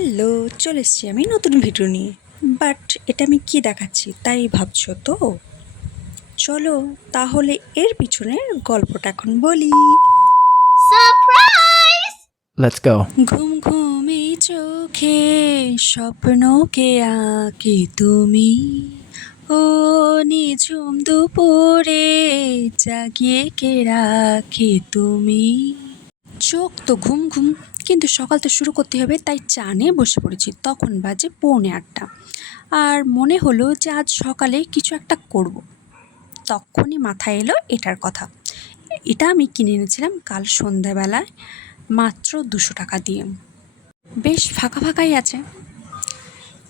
Hello, চলে এসেছি আমি নতুন ভিডিও নিয়ে। বাট এটা আমি কি দেখাচ্ছি তাই ভাবছো তো? চলো তাহলে এর পিছনের গল্পটা এখন বলি। Let's go. ঘুম ঘুমে চোখে স্বপ্নকে আঁকে তুমি, ও নিঝুম দুপুরে জাগিয়ে কে রাখে তুমি। চোখ তো ঘুম ঘুম, কিন্তু সকাল তো শুরু করতে হবে, তাই চা নিয়ে বসে পড়েছি। তখন বাজে 7:45, আর মনে হলো যে আজ সকালে কিছু একটা করব। তখনই মাথায় এলো এটার কথা। এটা আমি কিনে এনেছিলাম কাল সন্ধ্যাবেলায় মাত্র 200 টাকা দিয়ে। বেশ ফাঁকা ফাঁকাই আছে,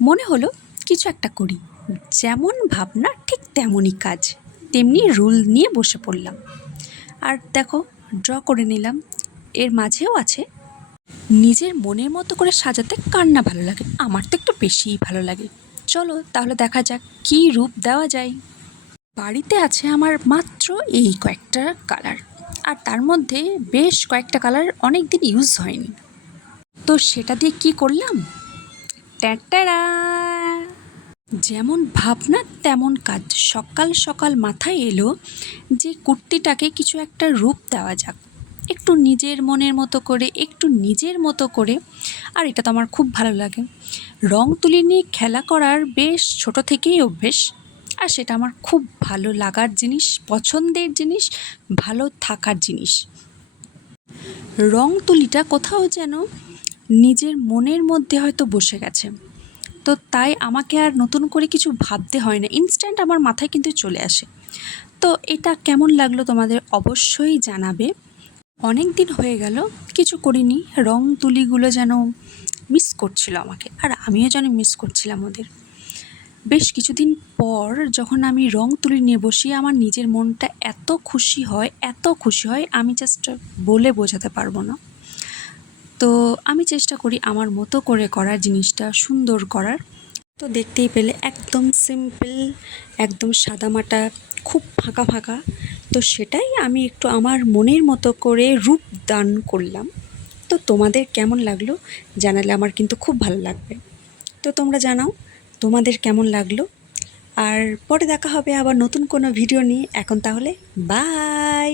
মনে হলো কিছু একটা করি। যেমন ভাবনা ঠিক তেমনই কাজ, তেমনি রুল নিয়ে বসে পড়লাম। আর দেখো, ড্র করে নিলাম। এর মাঝেও আছে নিজের মনের মতো করে সাজাতে কার না ভালো লাগে, আমার তো একটু বেশিই ভালো লাগে। চলো তাহলে দেখা যাক কী রূপ দেওয়া যায়। বাড়িতে আছে আমার মাত্র এই কয়েকটা কালার, আর তার মধ্যে বেশ কয়েকটা কালার অনেক দিন ইউজ হয়নি। তো সেটা দিয়ে কি করলাম, ট্যাটারা! যেমন ভাবনা তেমন কাজ। সকাল সকাল মাথায় এলো যে কুর্তিটাকে কিছু একটা রূপ দেওয়া যাক, একটু নিজের মনের মতো করে, একটু নিজের মতো করে। আর এটা তো আমার খুব ভালো লাগে। রং তুলি নিয়ে খেলা করার বেশ ছোট থেকেই অভ্যেস, আর সেটা আমার খুব ভালো লাগার জিনিস, পছন্দের জিনিস, ভালো থাকার জিনিস। রং তুলিটা কোথাও যেন নিজের মনের মধ্যে হয়তো বসে গেছে। তো তাই আমাকে আর নতুন করে কিছু ভাবতে হয় না, ইনস্ট্যান্ট আমার মাথায় কিন্তু চলে আসে। তো এটা কেমন লাগলো তোমাদের অবশ্যই জানাবে। অনেক দিন হয়ে গেল কিছু করিনি, রং তুলিগুলো যেন মিস করছিল আমাকে, আর আমিও যেন মিস করছিলাম ওদের। বেশ কিছুদিন পর যখন আমি রং তুলি নিয়ে বসি, আমার নিজের মনটা এত খুশি হয়, এত খুশি হয়, আমি জাস্ট বলে বোঝাতে পারবো না। তো আমি চেষ্টা করি আমার মতো করে করার, জিনিসটা সুন্দর করার। তো দেখতেই পেলে একদম সিম্পল, একদম সাদামাটা, খুব ফাঁকা ফাঁকা। তো সেটাই আমি একটু আমার মনের মতো করে রূপ দান করলাম। তো তোমাদের কেমন লাগলো জানালে আমার কিন্তু খুব ভালো লাগবে। তো তোমরা জানাও তোমাদের কেমন লাগলো। আর পরে দেখা হবে আবার নতুন কোনো ভিডিও নিয়ে। এখন তাহলে বাই।